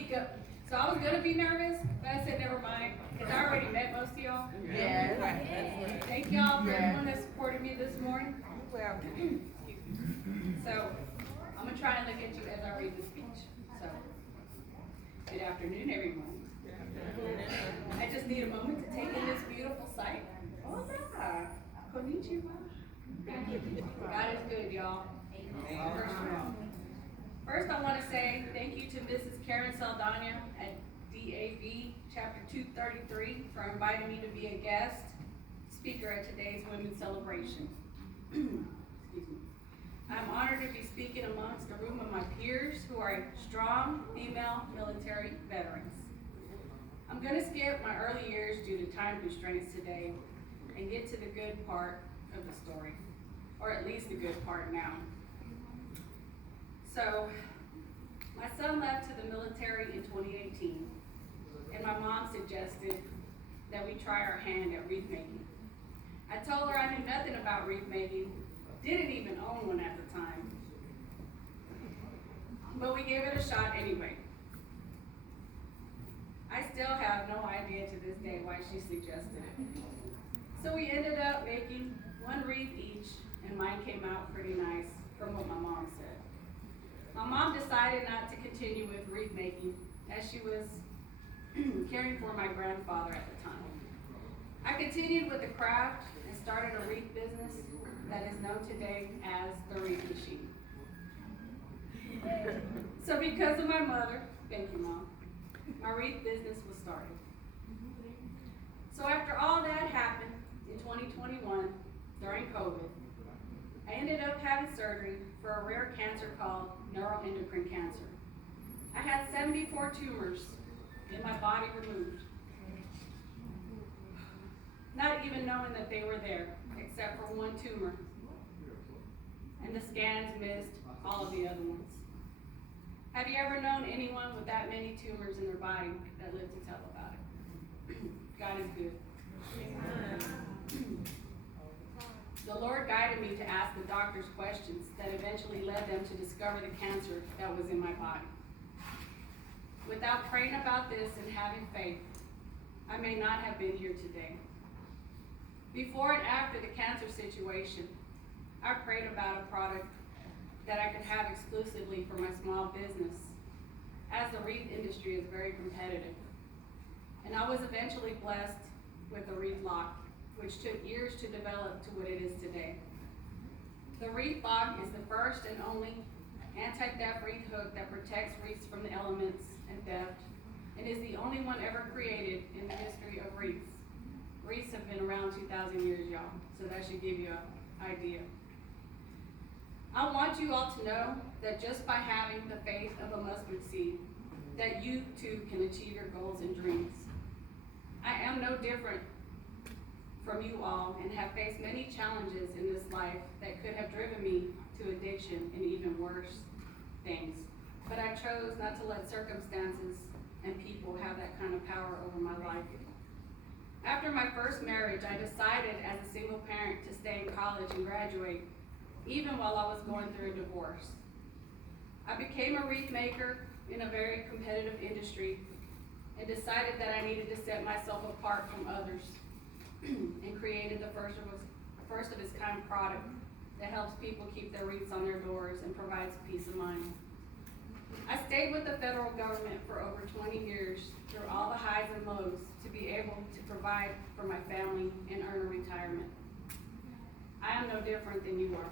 speak up. So I was gonna be nervous, but I said never mind, because I already met most of y'all. Yes. Thank y'all for everyone that supported me this morning. Well, So, I'm gonna try and look at you as I read the speech. So, good afternoon, everyone. I just need a moment to take in this beautiful sight. Hola, konnichiwa. God is good, y'all. First, I want to say thank you to Mrs. Karen Saldana at DAV, Chapter 233, for inviting me to be a guest speaker at today's Women's Celebration. Excuse me. I'm honored to be speaking amongst a room of my peers who are strong female military veterans. I'm going to skip my early years due to time constraints today and get to the good part of the story, or at least the good part now. So, my son left to the military in 2018, and my mom suggested that we try our hand at wreath making. I told her I knew nothing about wreath making, didn't even own one at the time, but we gave it a shot anyway. I still have no idea to this day why she suggested it. So we ended up making one wreath each, and mine came out pretty nice from what my mom said. My mom decided not to continue with wreath making as she was caring for my grandfather at the time. I continued with the craft and started a wreath business that is known today as the Wreath Machine. So because of my mother, thank you, Mom, my wreath business was started. So after all that happened in 2021 during COVID, I ended up having surgery for a rare cancer called neuroendocrine cancer. I had 74 tumors in my body removed, not even knowing that they were there, except for one tumor. And the scans missed all of the other ones. Have you ever known anyone with that many tumors in their body that lived to tell about it? God is good. The Lord guided me to ask the doctors questions that eventually led them to discover the cancer that was in my body. Without praying about this and having faith, I may not have been here today. Before and after the cancer situation, I prayed about a product that I could have exclusively for my small business, as the wreath industry is very competitive. And I was eventually blessed with the Wreath Lock, which took years to develop to what it is today. The Wreath Lock is the first and only anti-theft wreath hook that protects wreaths from the elements and theft, and is the only one ever created in the history of wreaths. Wreaths have been around 2,000 years, y'all, so that should give you an idea. I want you all to know that just by having the faith of a mustard seed, that you too can achieve your goals and dreams. I am no different from you all and have faced many challenges in this life that could have driven me to addiction and even worse things. But I chose not to let circumstances and people have that kind of power over my life. After my first marriage, I decided as a single parent to stay in college and graduate, even while I was going through a divorce. I became a wreath maker in a very competitive industry and decided that I needed to set myself apart from others and created the first of its kind product that helps people keep their wreaths on their doors and provides peace of mind. I stayed with the federal government for over 20 years through all the highs and lows to be able to provide for my family and earn a retirement. I am no different than you are.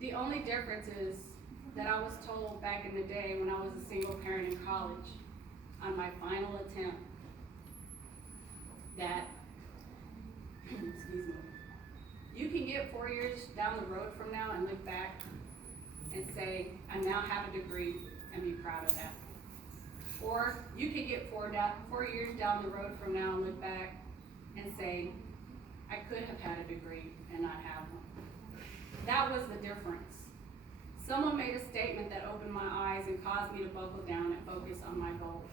The only difference is that I was told back in the day when I was a single parent in college, on my final attempt, that, excuse me, you can get 4 years down the road from now and look back and say, I now have a degree and be proud of that. Or you can get 4 years down the road from now and look back and say, I could have had a degree and not have one. That was the difference. Someone made a statement that opened my eyes and caused me to buckle down and focus on my goals.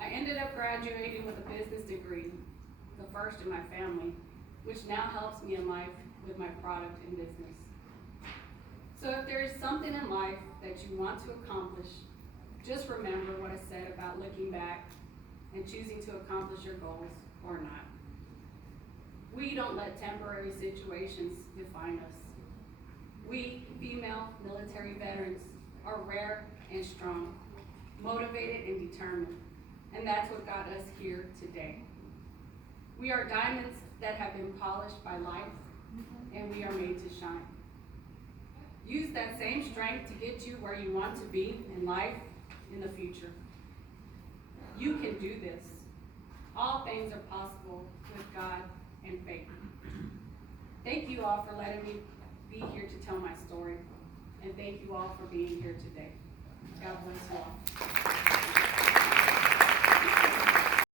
I ended up graduating with a business degree, the first in my family, which now helps me in life with my product and business. So if there is something in life that you want to accomplish, Just remember what I said about looking back and choosing to accomplish your goals or not. We don't let temporary situations define us. We, female military veterans, are rare and strong, motivated and determined, and that's what got us here today. We are diamonds that have been polished by life, and we are made to shine. Use that same strength to get you where you want to be in life in the future. You can do this. All things are possible with God and faith. Thank you all for letting me be here to tell my story, and thank you all for being here today. God bless you all.